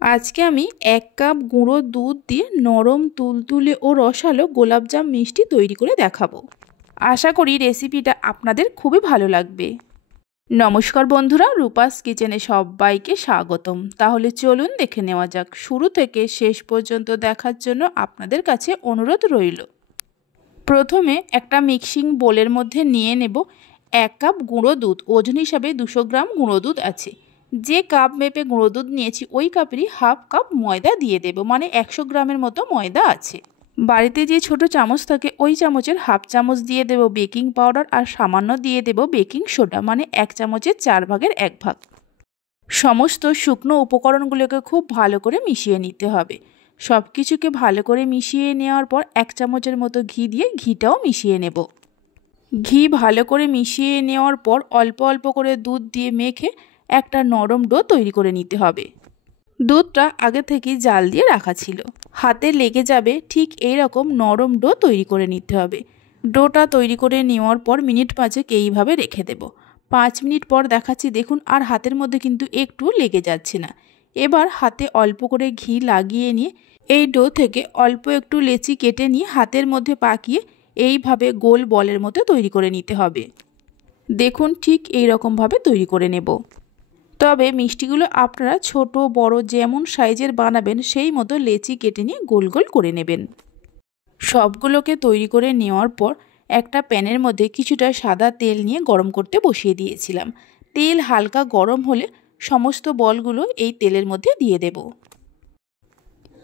আজকে আমি 1 কাপ গুঁড়ো দুধ দিয়ে নরম তুলতুলে ও রসালো গোলাপজাম মিষ্টি তৈরি করে দেখাবো। আশা করি রেসিপিটা আপনাদের খুবই ভালো লাগবে। নমস্কার বন্ধুরা, রূপাস কিচেনে সবাইকে স্বাগতম। তাহলে চলুন দেখে নেওয়া যাক। শুরু থেকে শেষ পর্যন্ত দেখার জন্য আপনাদের কাছে অনুরোধ রইল। প্রথমে একটা মিক্সিং বোলের মধ্যে নিয়ে নেব 1 কাপ গুঁড়ো দুধ। ওজন হিসাবে 200 গ্রাম গুঁড়ো দুধ আছে। যে কাপ মেপে গুঁড়ো দুধ নিয়েছি ওই কাপেরই হাফ কাপ ময়দা দিয়ে দেব, মানে 100 গ্রামের মতো ময়দা আছে। বাড়িতে যে ছোট চামচ থাকে ওই চামচের হাফ চামচ দিয়ে দেব বেকিং পাউডার আর সামান্য দিয়ে দেব বেকিং সোডা, মানে 1 চামচের 4 ভাগের 1 ভাগ। সমস্ত শুকনো উপকরণগুলোকে খুব ভালো করে মিশিয়ে নিতে হবে। সব কিছুকে ভালো করে মিশিয়ে নেওয়ার পর 1 চামচের মতো ঘি দিয়ে ঘিটাও মিশিয়ে নেব। ঘি ভালো করে মিশিয়ে নেওয়ার পর অল্প অল্প করে দুধ দিয়ে মেখে একটা নরম ডো তৈরি করে নিতে হবে। দুধটা আগে থেকেই জাল দিয়ে রাখা ছিল, হাতে লেগে যাবে ঠিক এই রকম নরম ডো তৈরি করে নিতে হবে। ডোটা তৈরি করে নেওয়ার পর মিনিট 5 এইভাবে রেখে দেব। 5 মিনিট পর দেখাচ্ছি, দেখুন আর হাতের মধ্যে কিন্তু একটু লেগে যাচ্ছে না। এবার হাতে অল্প করে ঘি লাগিয়ে নিয়ে এই ডো থেকে অল্প একটু লেচি কেটে নিয়ে হাতের মধ্যে পাকিয়ে এইভাবে গোল বলের মতো তৈরি করে নিতে হবে। দেখুন ঠিক এই রকমভাবে তৈরি করে নেব। তবে মিষ্টিগুলো আপনারা ছোট বড় যেমন সাইজের বানাবেন সেই মতো লেচি কেটে নিয়ে গোল গোল করে নেবেন। সবগুলোকে তৈরি করে নেওয়ার পর একটা প্যানের মধ্যে কিছুটা সাদা তেল নিয়ে গরম করতে বসিয়ে দিয়েছিলাম। তেল হালকা গরম হলে সমস্ত বলগুলো এই তেলের মধ্যে দিয়ে দেব।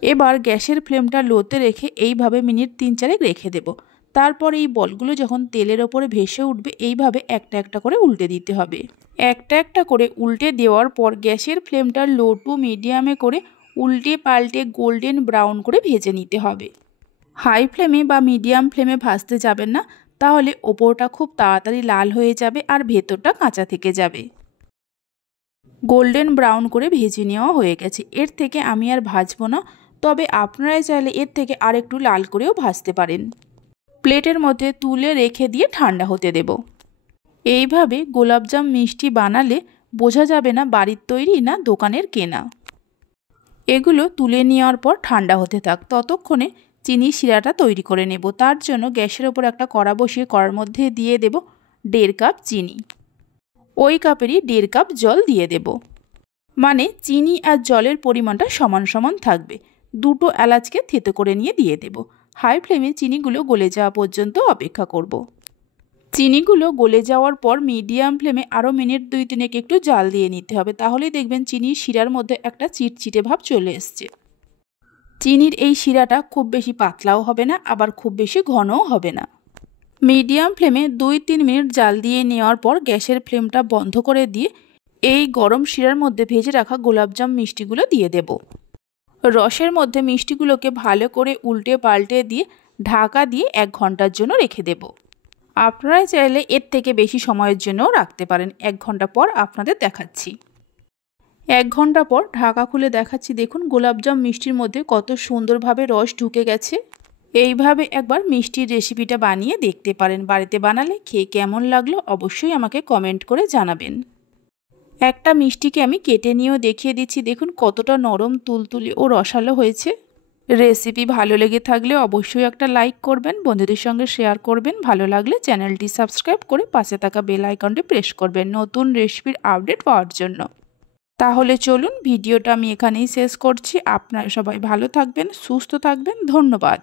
এবার গ্যাসের ফ্লেমটা লোতে রেখে এইভাবে মিনিট 3-4 রেখে দেব। তারপর এই বলগুলো যখন তেলের ওপরে ভেসে উঠবে এইভাবে একটা একটা করে উল্টে দিতে হবে। একটা একটা করে উল্টে দেওয়ার পর গ্যাসের ফ্লেমটা লো টু মিডিয়ামে করে উল্টে পাল্টে গোল্ডেন ব্রাউন করে ভেজে নিতে হবে। হাই ফ্লেমে বা মিডিয়াম ফ্লেমে ভাজতে যাবেন না, তাহলে ওপরটা খুব তাড়াতাড়ি লাল হয়ে যাবে আর ভেতরটা কাঁচা থেকে যাবে। গোল্ডেন ব্রাউন করে ভেজে নেওয়া হয়ে গেছে। এর থেকে আমি আর ভাজবো না, তবে আপনারা চাইলে এর থেকে আর একটু লাল করেও ভাজতে পারেন। প্লেটের মধ্যে তুলে রেখে দিয়ে ঠান্ডা হতে দেব। এইভাবে গোলাপজাম মিষ্টি বানালে বোঝা যাবে না বাড়ির তৈরি না দোকানের কেনা। এগুলো তুলে নেওয়ার পর ঠান্ডা হতে থাক। ততক্ষণে চিনি শিরাটা তৈরি করে নেব। তার জন্য গ্যাসের ওপর একটা কড়া বসিয়ে কড়ার মধ্যে দিয়ে দেব 1.5 কাপ চিনি। ওই কাপেরই 1.5 কাপ জল দিয়ে দেব, মানে চিনি আর জলের পরিমাণটা সমান সমান থাকবে। 2টো এলাচকে থেতো করে নিয়ে দিয়ে দেব। হাই ফ্লেমে চিনিগুলো গলে যাওয়া পর্যন্ত অপেক্ষা করব। চিনিগুলো গলে যাওয়ার পর মিডিয়াম ফ্লেমে আরও মিনিট 2-3 একটু জাল দিয়ে নিতে হবে। তাহলেই দেখবেন চিনির শিরার মধ্যে একটা চিটচিটে ভাব চলে এসছে। চিনির এই শিরাটা খুব বেশি পাতলাও হবে না, আবার খুব বেশি ঘনও হবে না। মিডিয়াম ফ্লেমে 2-3 মিনিট জাল দিয়ে নেওয়ার পর গ্যাসের ফ্লেমটা বন্ধ করে দিয়ে এই গরম শিরার মধ্যে ভেজে রাখা গোলাপজাম মিষ্টিগুলো দিয়ে দেব। রসের মধ্যে মিষ্টিগুলোকে ভালো করে উল্টে পাল্টে দিয়ে ঢাকা দিয়ে 1 ঘন্টার জন্য রেখে দেব। আপনারা চাইলে এর থেকে বেশি সময়ের জন্যও রাখতে পারেন। 1 ঘন্টা পর আপনাদের দেখাচ্ছি। 1 ঘন্টা পর ঢাকা খুলে দেখাচ্ছি, দেখুন গোলাপজাম মিষ্টির মধ্যে কত সুন্দরভাবে রস ঢুকে গেছে। এইভাবে একবার মিষ্টির রেসিপিটা বানিয়ে দেখতে পারেন। বাড়িতে বানালে খেয়ে কেমন লাগলো অবশ্যই আমাকে কমেন্ট করে জানাবেন। একটা মিষ্টিকে আমি কেটে নিয়েও দেখিয়ে দিচ্ছি, দেখুন কতটা নরম তুলতুলে ও রসালো হয়েছে। রেসিপি ভালো লেগে থাকলে অবশ্যই একটা লাইক করবেন, বন্ধুদের সঙ্গে শেয়ার করবেন। ভালো লাগলে চ্যানেলটি সাবস্ক্রাইব করে পাশে থাকা বেল আইকনটি প্রেস করবেন নতুন রেসিপির আপডেট পাওয়ার জন্য। তাহলে চলুন ভিডিওটা আমি এখানেই শেষ করছি। আপনারা সবাই ভালো থাকবেন, সুস্থ থাকবেন। ধন্যবাদ।